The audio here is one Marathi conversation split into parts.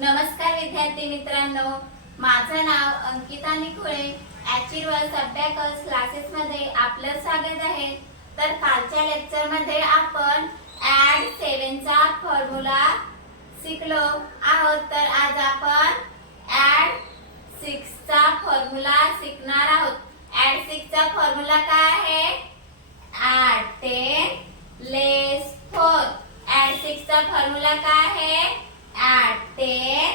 नमस्कार विद्यार्थी मित्रांनो, माझं नाव अंकिता निकुळे. ॲचिव्हर्स अबॅकस क्लासेस मध्ये आपलं स्वागत आहे. तर कालच्या लेक्चर मध्ये आपण ॲड 7 चा फॉर्म्युला शिकलो आहोत. तर आज आपण ॲड 6 चा फॉर्म्युला शिकणार आहोत. ॲड 6 चा फॉर्म्युला काय आहे? ॲड 10 लेस 4. ॲड 6 चा फॉर्म्युला काय आहे? ॲड 10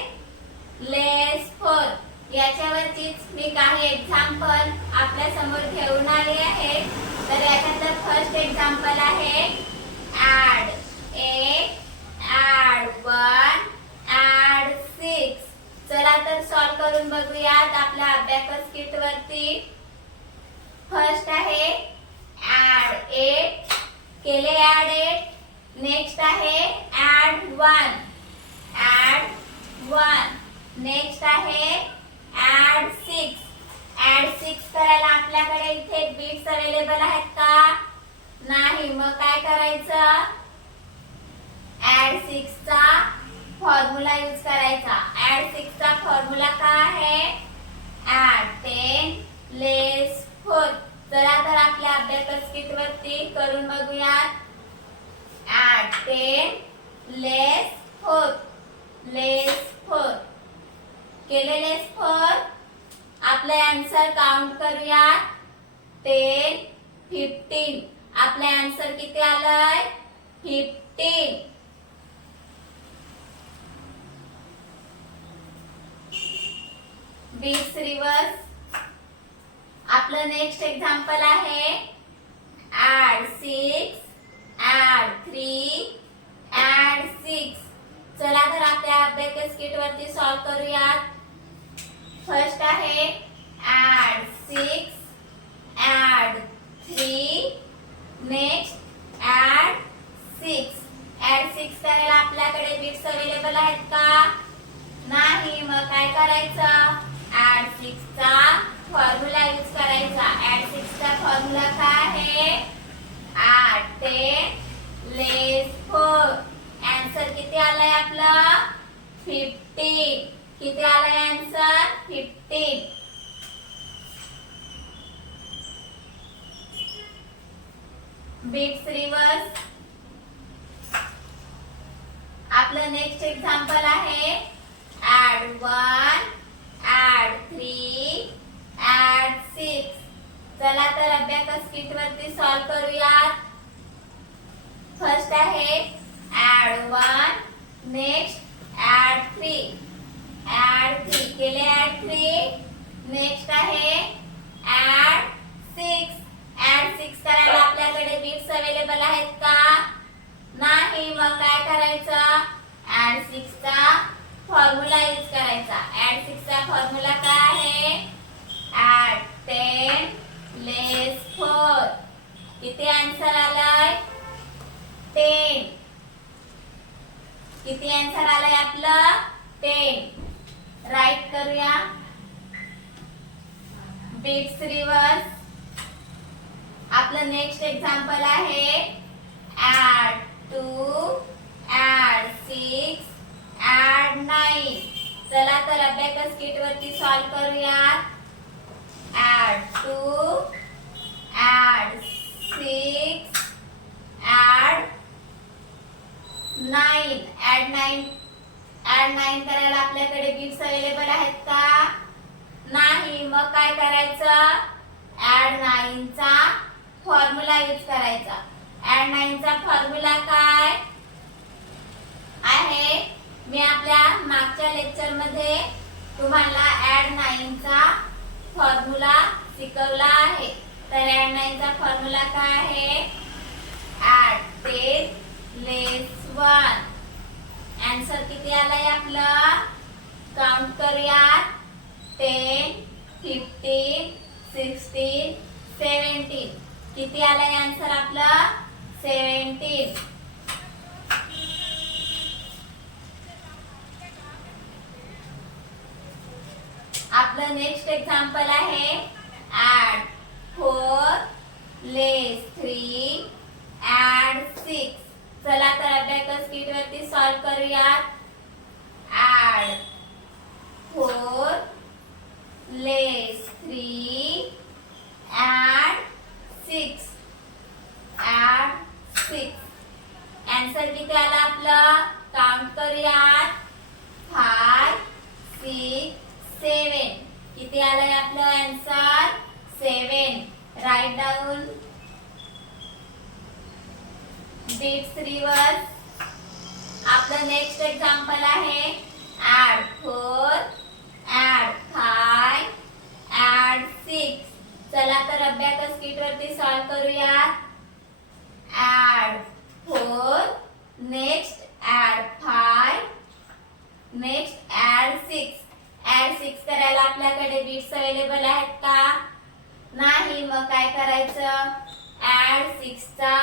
लेस 4. याच्यावरतीच मी काही एक्झाम्पल आपल्या समोर घेऊन आले आहे. तर याच्यातलं फर्स्ट एक्झाम्पल आहे ॲड 8, ॲड 1, ॲड 6. चला तर सॉल्व करून बघूयात आपल्या अबॅकस किट वरती. फर्स्ट आहे ॲड 8. केले ॲड 8. नेक्स्ट आहे ॲड 1. ॲड 1. नेक्स्ट आहे ॲड 6. ॲड 6 करायला आपल्याकडे इथे बिट्स अवेलेबल आहेत का? नाही. मग काय करायचं? ॲड 6 चा फॉर्म्युला यूज करायचा. ॲड 6 चा फॉर्म्युला काय आहे? ॲड 10 लेस 4. चला तर आपल्या अबॅकस किट वरती करून बघूयात. ॲड 10 लेस 4. लेस 4. केले लेस 4. आपले आन्सर काउंट करूया. 10, 15. आपले आन्सर किती आलंय? 15. Beads reverse. आपलं नेक्स्ट एक्झाम्पल आहे ॲड 6, ॲड 3, ॲड 6. चला तर आपल्या अबॅकस किट वरती सॉल्व करूयात. फर्स्ट आहे add 6, add 3. Next add 6. Add 6 करायला आपल्याकडे बिट्स अवेलेबल आहेत का? नाही. मग काय करायचं? ॲड 6 चा फॉर्म्युला यूज करायचा. ॲड 6 चा फॉर्म्युला काय आहे? ॲड 10 लेस 4. आन्सर किती आलाय आपलं? 15. किती आलाय आन्सर? 15. Beads reverse. आपलं नेक्स्ट एक्झाम्पल आहे ॲड 1, ॲड 3, ॲड 6. चला तर अबॅकस किट वरती सॉल्व करूयात. फर्स्ट आहे ॲड 1. Next add 3. ॲड 3. केले ॲड 3. नेक्स्ट आहे ॲड 6. ॲड 6 करायला आपल्याकडे बिट्स अवेलेबल आहेत का? नाही. मग काय करायचं? ॲड 6 चा फॉर्म्युला यूज करायचा. ॲड 6 चा फॉर्म्युला काय आहे? ॲड 10 लेस 4. किती आन्सर आलाय? 10. किती आन्सर आलाय आपलं? 10. राईट करूया. Beads reverse. आपलं नेक्स्ट एक्झाम्पल आहे ॲड 2, ॲड 6, ॲड 9. चला तर अबॅकस किट वरती सॉल्व करूयात. Add 2, add 6, add 9. Add 9. Add 9 करायला आपल्याकडे बिट्स अवेलेबल आहेत का? नाही. मग काय करायचं? ॲड 9 चा फॉर्म्युला यूज करायचा. ॲड 9 चा फॉर्म्युला काय आहे? मी आपल्या मागच्या लेक्चर मध्ये तुम्हाला ॲड 9 चा फॉर्म्युला शिकवला आहे. तर ॲड 9 चा फॉर्म्युला काय आहे? ॲड 10 लेस 1. आन्सर किती आलाय आपलं? काउंट करूयात. 10, 15, 16, 17. किती आलाय आन्सर आपलं? 17. आपलं नेक्स्ट एक्झाम्पल आहे ॲड 4 लेस 3, ॲड 6. चला तर अबॅकस किट वरती सॉल्व करूयात. Add right down beads reverse. आपलं नेक्स्ट एक्झाम्पल आहे ऍड 4, ऍड 5, ऍड 6. चला तर अबॅकस किट वरती सॉल्व करूया. Add 4, next add 5, next add 6. Add 6 करायला आपल्याकडे बीट्स अवेलेबल आहेत का? नाही. मग काय करायचं? ऍड 6 चा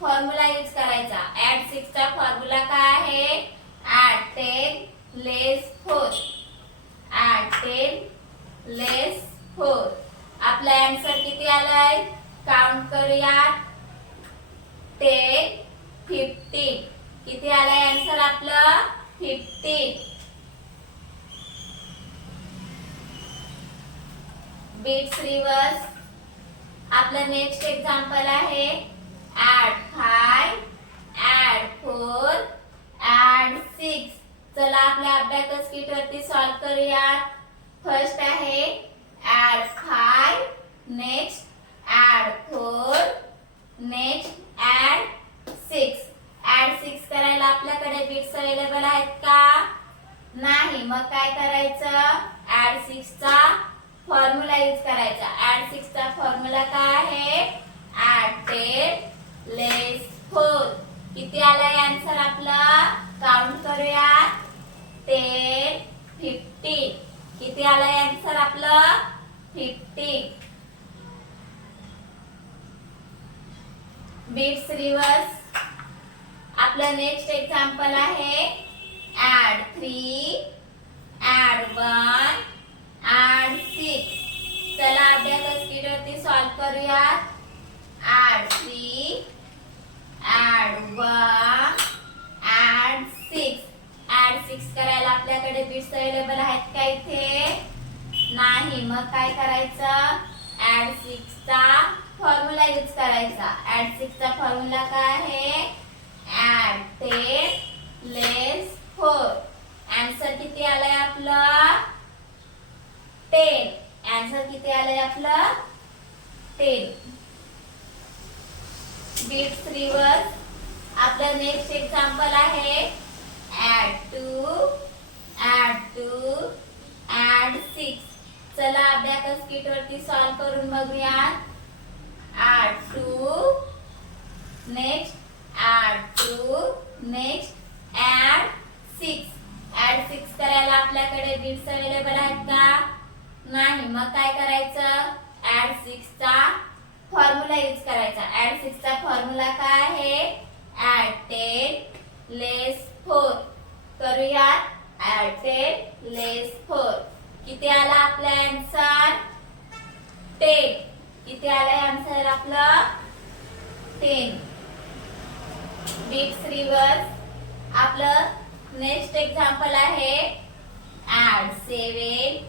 फॉर्म्युला यूज करायचा. ऍड 6 चा फॉर्म्युला काय आहे? ऍड 10 लेस 4. ऍड 10 लेस 4. आपला आन्सर किती आलाय? काउंट करूया. 10, 15. किती आलाय आन्सर आपलं? 15. Beads reverse. आपलं नेक्स्ट एक्झाम्पल आहे ऍड 5, ऍड 4, ऍड 6. चला आपल्या अबॅकस किट वरती सॉल्व करूया. फर्स्ट आहे add 5, next add 4, next add 6. Add 6 करायला आपल्याकडे बीट्स अवेलेबल आहेत का? नाही. मग काय करायचं? ऍड 6 चा फॉर्म्युला यूज करायचा. ऍड 6 चा फॉर्म्युला काय आहे? ऍड 10 लेस 4. किती आलाय आन्सर आपला? काउंट करूया. 10, 15. किती आलाय आन्सर आपलं? 15. Beads reverse. आपलं नेक्स्ट एक्झाम्पल आहे ऍड 3, ऍड 1, ऍड 6. चला अबॅकस किट वरती सॉल्व करूया. Add 3, add 1, add 6. ऍड 6 करायला आपल्याकडे बीट्स अवेलेबल आहेत का इथे? नाही. मग काय करायचं? ऍड 6 चा फॉर्म्युला यूज करायचा. ऍड 6 चा फॉर्म्युला काय आहे? ऍड 10 लेस 4. आन्सर किती आलाय आपलं? 10. आन्सर किती आलंय आपलं? 10. Beads reverse. आपलं नेक्स्ट एक्झाम्पल आहे ऍड 2, ऍड 2, ऍड 6. चला अबॅकस किट वरती सॉल्व करून बघूया. Add 2, next add 2, next add 6. Add 6 करायला आपल्याकडे बीट्स अवेलेबल आहेत का? नाही. मग काय करायचं? ऍड 6 चा फॉर्म्युला यूज करायचा. ऍड 6 चा फॉर्म्युला काय आहे? ऍड 10 लेस 4. करूया. ऍड 10 लेस 4. किती आला आपला आन्सर? 10. किती आलाय आन्सर आपलं? 10. Beads reverse. आपलं नेक्स्ट एक्झाम्पल आहे ऍड 7,